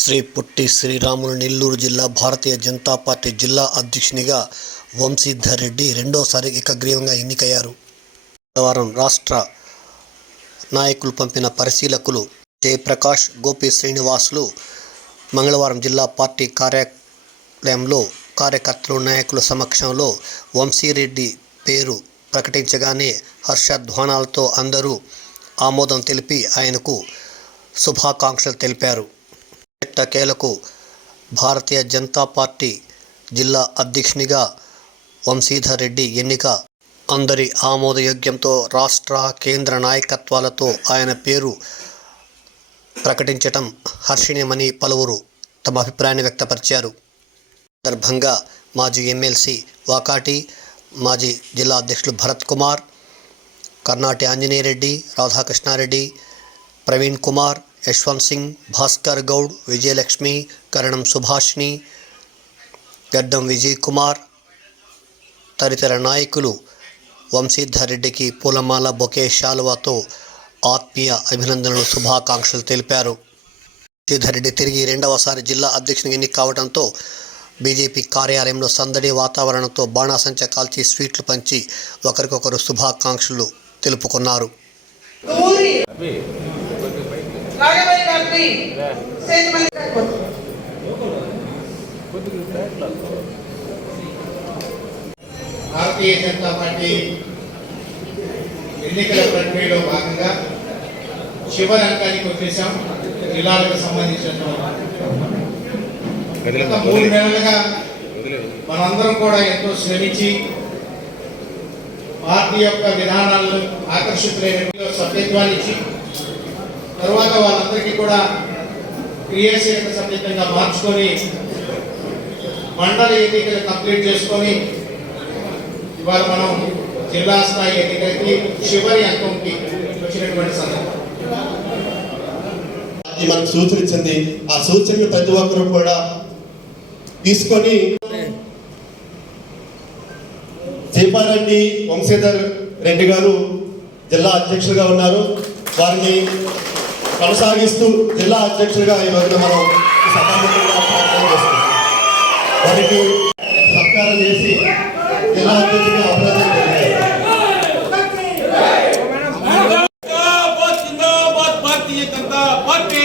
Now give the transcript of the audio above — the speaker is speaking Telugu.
శ్రీ పొట్టి శ్రీరాములు నెల్లూరు జిల్లా భారతీయ జనతా పార్టీ జిల్లా అధ్యక్షునిగా వంశీధర్ రెడ్డి రెండోసారి ఏకగ్రీవంగా ఎన్నికయ్యారు. బుధవారం రాష్ట్ర నాయకులు పంపిన పరిశీలకులు జయప్రకాష్, గోపి శ్రీనివాసులు మంగళవారం జిల్లా పార్టీ కార్యాలయంలో కార్యకర్తలు, నాయకుల సమక్షంలో వంశీరెడ్డి పేరు ప్రకటించగానే హర్షధ్వానాలతో అందరూ ఆమోదం తెలిపి ఆయనకు శుభాకాంక్షలు తెలిపారు. ఎట్టకేలకు భారతీయ జనతా పార్టీ జిల్లా అధ్యక్షునిగా వంశీధర్ రెడ్డి ఎన్నిక అందరి ఆమోదయోగ్యంతో రాష్ట్ర, కేంద్ర నాయకత్వాలతో ఆయన పేరు ప్రకటించటం హర్షణీయమని పలువురు తమ అభిప్రాయాన్ని వ్యక్తపరిచారు. సందర్భంగా మాజీ ఎమ్మెల్సీ వాకాటి, మాజీ జిల్లా అధ్యక్షులు భరత్ కుమార్, కర్నాటి ఆంజనేయ రెడ్డి, రాధాకృష్ణారెడ్డి, ప్రవీణ్ కుమార్, యశ్వంత్ సింగ్, భాస్కర్ గౌడ్, విజయలక్ష్మి, కరణం సుభాష్ని, గడ్డం విజయ్ కుమార్ తదితర నాయకులు వంశీధర్ రెడ్డికి పూలమాల, బొకే, శాలువాతో ఆత్మీయ అభినందనలు, శుభాకాంక్షలు తెలిపారు. వంశీధర్ రెడ్డి తిరిగి రెండవసారి జిల్లా అధ్యక్షునిగా ఎన్నిక కావడంతో బీజేపీ కార్యాలయంలో సందడి వాతావరణంతో బాణాసంచా కాల్చి స్వీట్లు పంచి ఒకరికొకరు శుభాకాంక్షలు తెలుపుకున్నారు. భారతీయ జనతా పార్టీ ఎన్నికల ప్రక్రియలో భాగంగా చివరి అంకానికి వచ్చేసాం. జిల్లాలకు సంబంధించిన 3 నెలలుగా మనందరం కూడా ఎంతో శ్రమించి పార్టీ యొక్క విధానాలను ఆకర్షితులైన సభ్యత్వాన్ని ఇచ్చి తర్వాత వాళ్ళందరికీ కూడా క్రియాశీలక సభ్యత్వంగా మార్చుకొని మండల ఎన్నికలు కంప్లీట్ చేసుకొని ఇవాళ మనం జిల్లా స్థాయి ఎన్నికలకి చివరి అంకంకి వచ్చినటువంటి సందర్భం. మనకు సూచన ఇచ్చింది. ఆ సూచనలు ప్రతి ఒక్కరు కూడా తీసుకొని దీపారెడ్డి వంశీధర్ రెడ్డి గారు జిల్లా అధ్యక్షులుగా ఉన్నారు. వారిని కొనసాగిస్తూ జిల్లా అధ్యక్షులుగా ఈ రోజున మనం వారికి సత్కారం చేసి జిల్లా అధ్యక్షుడిగా అభినందన తెలియజేస్తారు. भारतीय जनता पार्टी